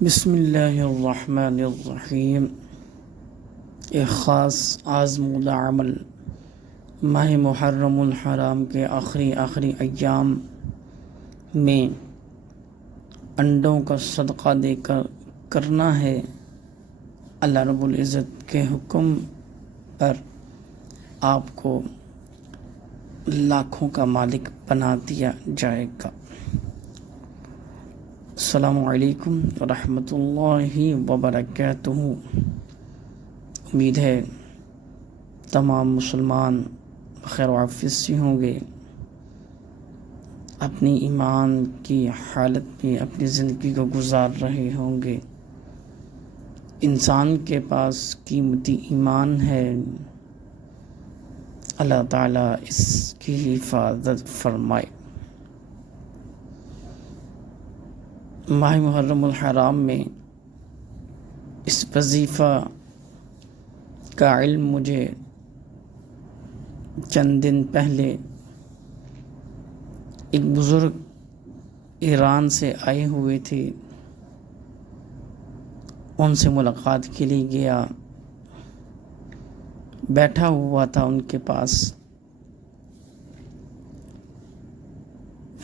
بسم اللہ الرحمن الرحیم۔ ایک خاص آزمودہ عمل ماہ محرم الحرام کے آخری ایام میں انڈوں کا صدقہ دے کر کرنا ہے۔ اللہ رب العزت کے حکم پر آپ کو لاکھوں کا مالک بنا دیا جائے گا۔ السلام علیکم ورحمۃ اللہ وبرکاتہ۔ امید ہے تمام مسلمان خیر و عافیت سے ہوں گے، اپنی ایمان کی حالت میں اپنی زندگی کو گزار رہے ہوں گے۔ انسان کے پاس قیمتی ایمان ہے، اللہ تعالیٰ اس کی حفاظت فرمائے۔ ماہ محرم الحرام میں اس وظیفہ کا علم مجھے چند دن پہلے ایک بزرگ ایران سے آئے ہوئے تھے، ان سے ملاقات کے لیے گیا، بیٹھا ہوا تھا ان کے پاس۔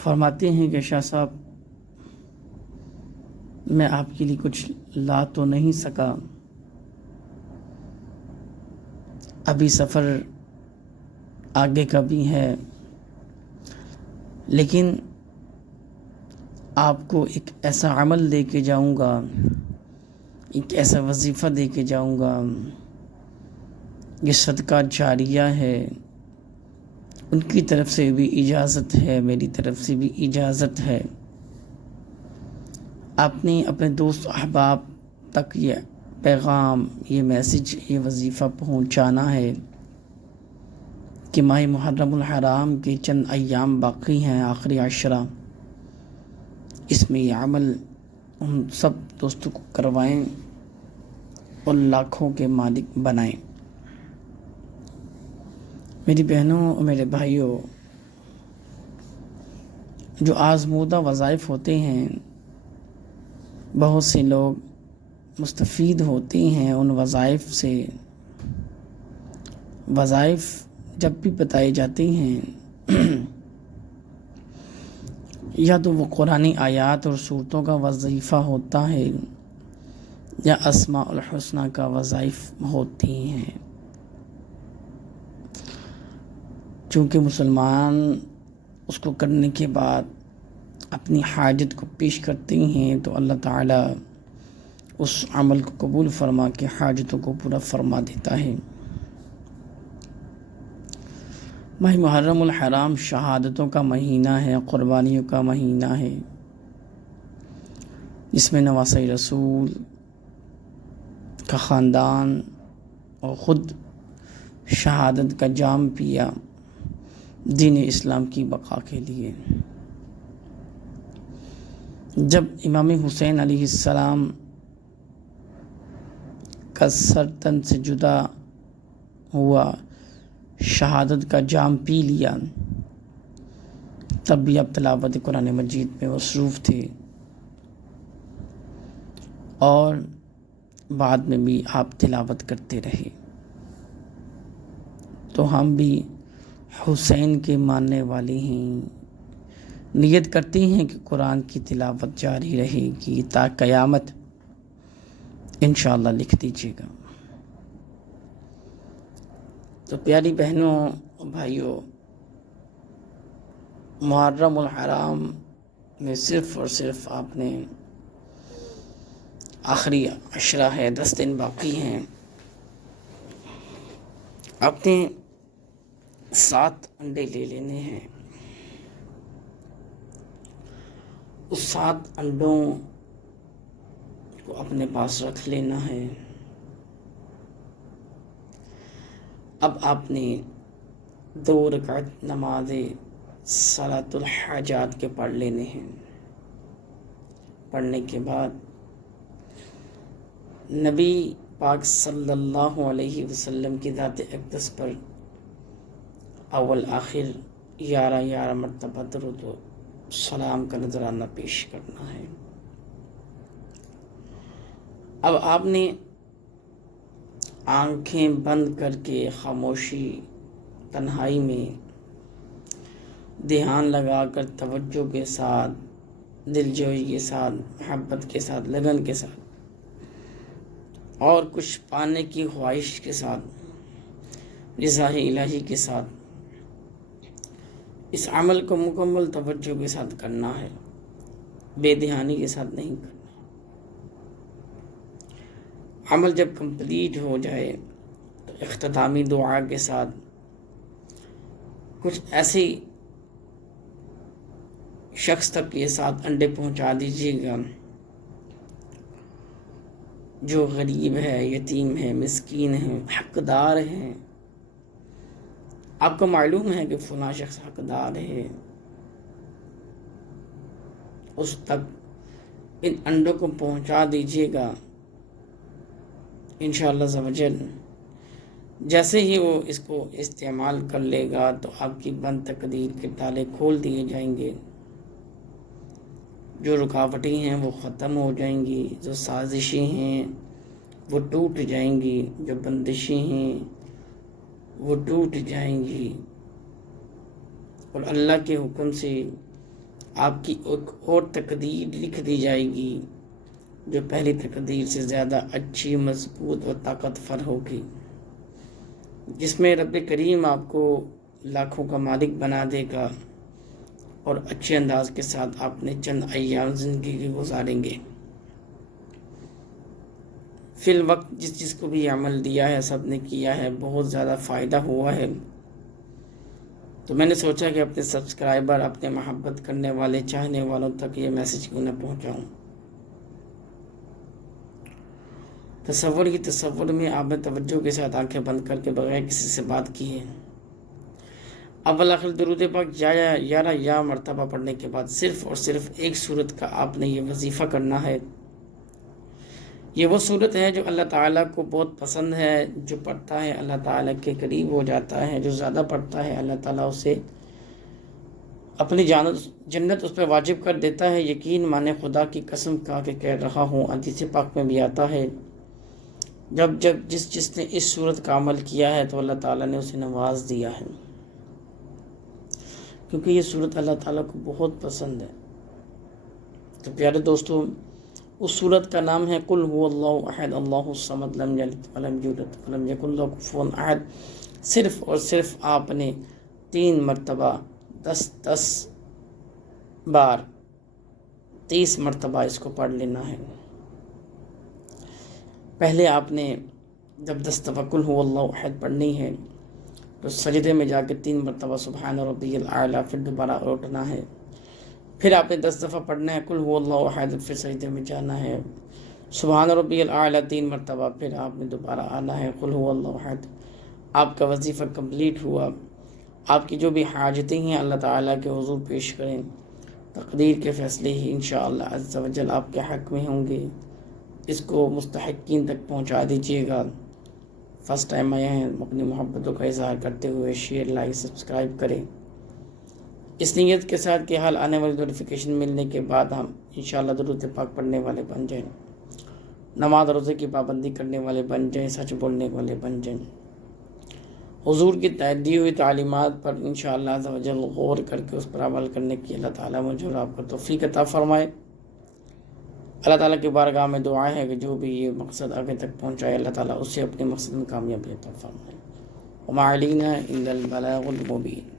فرماتے ہیں کہ شاہ صاحب، میں آپ کے لیے کچھ لا تو نہیں سکا، ابھی سفر آگے کا بھی ہے، لیکن آپ کو ایک ایسا عمل دے کے جاؤں گا، ایک ایسا وظیفہ دے کے جاؤں گا، یہ صدقہ جاریہ ہے۔ ان کی طرف سے بھی اجازت ہے، میری طرف سے بھی اجازت ہے۔ آپ نے اپنے دوست احباب تک یہ پیغام، یہ میسج، یہ وظیفہ پہنچانا ہے کہ ماہ محرم الحرام کے چند ایام باقی ہیں، آخری عشرہ، اس میں یہ عمل ان سب دوستوں کو کروائیں اور لاکھوں کے مالک بنائیں۔ میری بہنوں اور میرے بھائیوں، جو آزمودہ وظائف ہوتے ہیں، بہت سے لوگ مستفید ہوتے ہیں ان وظائف سے۔ وظائف جب بھی بتائے جاتے ہیں یا تو وہ قرآنی آیات اور سورتوں کا وظیفہ ہوتا ہے یا اسماء الحسنہ کا وظائف ہوتی ہیں۔ چونکہ مسلمان اس کو کرنے کے بعد اپنی حاجت کو پیش کرتے ہیں تو اللہ تعالیٰ اس عمل کو قبول فرما کے حاجتوں کو پورا فرما دیتا ہے۔ ماہ محرم الحرام شہادتوں کا مہینہ ہے، قربانیوں کا مہینہ ہے، جس میں نواسۂ رسول کا خاندان اور خود شہادت کا جام پیا دین اسلام کی بقا کے لیے۔ جب امام حسین علیہ السلام کا سر تن سے جدا ہوا، شہادت کا جام پی لیا، تب بھی آپ تلاوت قرآن مجید میں مصروف تھے، اور بعد میں بھی آپ تلاوت کرتے رہے۔ تو ہم بھی حسین کے ماننے والے ہیں، نیت کرتے ہیں کہ قرآن کی تلاوت جاری رہے گی تا قیامت، انشاءاللہ لکھ دیجیے گا۔ تو پیاری بہنوں اور بھائیوں، محرم الحرام میں صرف اور صرف آپ نے آخری عشرہ ہے، 10 دن باقی ہیں، آپ نے 7 انڈے لے لینے ہیں۔ اس 7 انڈوں کو اپنے پاس رکھ لینا ہے۔ اب آپ نے 2 رکعت نماز صلاۃ الحاجات کے پڑھ لینے ہیں۔ پڑھنے کے بعد نبی پاک صلی اللہ علیہ وسلم کی ذات اقدس پر اول آخر 11 مرتبہ درود و سلام کا نذرانہ پیش کرنا ہے۔ اب آپ نے آنکھیں بند کر کے خاموشی تنہائی میں دھیان لگا کر توجہ کے ساتھ، دلجوئی کے ساتھ، محبت کے ساتھ، لگن کے ساتھ اور کچھ پانے کی خواہش کے ساتھ، رضا الہی کے ساتھ اس عمل کو مکمل توجہ کے ساتھ کرنا ہے، بے دھیانی کے ساتھ نہیں کرنا۔ عمل جب کمپلیٹ ہو جائے تو اختتامی دعا کے ساتھ کچھ ایسی شخص تک یہ 7 انڈے پہنچا دیجیے گا جو غریب ہے، یتیم ہے، مسکین ہے، حقدار ہے۔ آپ کو معلوم ہے کہ فلاں شخص حقدار ہے، اس تک ان انڈوں کو پہنچا دیجیے گا۔ انشاءاللہ عز و جل جیسے ہی وہ اس کو استعمال کر لے گا تو آپ کی بند تقدیر کے تالے کھول دیے جائیں گے، جو رکاوٹیں ہیں وہ ختم ہو جائیں گی، جو سازشیں ہیں وہ ٹوٹ جائیں گی، جو بندشیں ہیں وہ ٹوٹ جائیں گی، اور اللہ کے حکم سے آپ کی ایک اور تقدیر لکھ دی جائے گی جو پہلی تقدیر سے زیادہ اچھی، مضبوط اور طاقتور ہوگی، جس میں رب کریم آپ کو لاکھوں کا مالک بنا دے گا اور اچھے انداز کے ساتھ آپ نے چند ایام زندگی گزاریں گے۔ فی الوقت جس کو بھی عمل دیا ہے سب نے کیا ہے، بہت زیادہ فائدہ ہوا ہے، تو میں نے سوچا کہ اپنے سبسکرائبر، اپنے محبت کرنے والے، چاہنے والوں تک یہ میسج کیوں نہ پہنچاؤں۔ تصور میں آپ نے توجہ کے ساتھ آنکھیں بند کر کے بغیر کسی سے بات کی ہے۔ اول آخر درود پاک 11 یا مرتبہ پڑھنے کے بعد صرف اور صرف ایک صورت کا آپ نے یہ وظیفہ کرنا ہے۔ یہ وہ صورت ہے جو اللہ تعالیٰ کو بہت پسند ہے، جو پڑھتا ہے اللہ تعالیٰ کے قریب ہو جاتا ہے، جو زیادہ پڑھتا ہے اللہ تعالیٰ اسے اپنی جنت اس پہ واجب کر دیتا ہے۔ یقین مانے خدا کی قسم کھا کے کہہ رہا ہوں، حدیث پاک میں بھی آتا ہے جس نے اس صورت کا عمل کیا ہے تو اللہ تعالیٰ نے اسے نواز دیا ہے، کیونکہ یہ صورت اللہ تعالیٰ کو بہت پسند ہے۔ تو پیارے دوستو، اس صورت کا نام ہے قل هو اللہ احد اللہ الصمد لم یلد ولم یولد ولم یکن لہ کفوا احد۔ صرف اور صرف آپ نے 3 مرتبہ 10 بار 30 مرتبہ اس کو پڑھ لینا ہے۔ پہلے آپ نے جب 10 دفعہ قل هو اللہ احد پڑھنی ہے تو سجدے میں جا کے 3 مرتبہ سبحان ربی الاعلیٰ، پھر دوبارہ اٹھنا ہے، پھر آپ نے 10 دفعہ پڑھنا ہے قل هو اللہ احد، پھر سجدے میں جانا ہے، سبحان ربی الاعلیٰ 3 مرتبہ، پھر آپ نے دوبارہ آنا ہے قل هو اللہ احد۔ آپ کا وظیفہ کمپلیٹ ہوا۔ آپ کی جو بھی حاجتیں ہیں اللہ تعالیٰ کے حضور پیش کریں، تقدیر کے فیصلے ہی انشاءاللہ عز و جل آپ کے حق میں ہوں گے۔ اس کو مستحقین تک پہنچا دیجیے گا۔ فرسٹ ٹائم آئے ہیں، اپنی محبتوں کا اظہار کرتے ہوئے شیئر، لائک، سبسکرائب کریں، اس نیت کے ساتھ کہ حال آنے والی نوٹیفیکیشن ملنے کے بعد ہم انشاءاللہ درود پاک پڑھنے والے بن جائیں، نماز روزے کی پابندی کرنے والے بن جائیں، سچ بولنے والے بن جائیں، حضور کی دی ہوئی تعلیمات پر انشاءاللہ عز و جل غور کر کے اس پر عمل کرنے کی اللہ تعالیٰ مجھے اور آپ کو توفیق عطا فرمائے۔ اللہ تعالیٰ کی بارگاہ میں دعا ہے کہ جو بھی یہ مقصد آگے تک پہنچائے اللہ تعالیٰ اسے اپنے مقصد میں کامیابی عطا فرمائے۔ وما علینا الا البلاغ المبین۔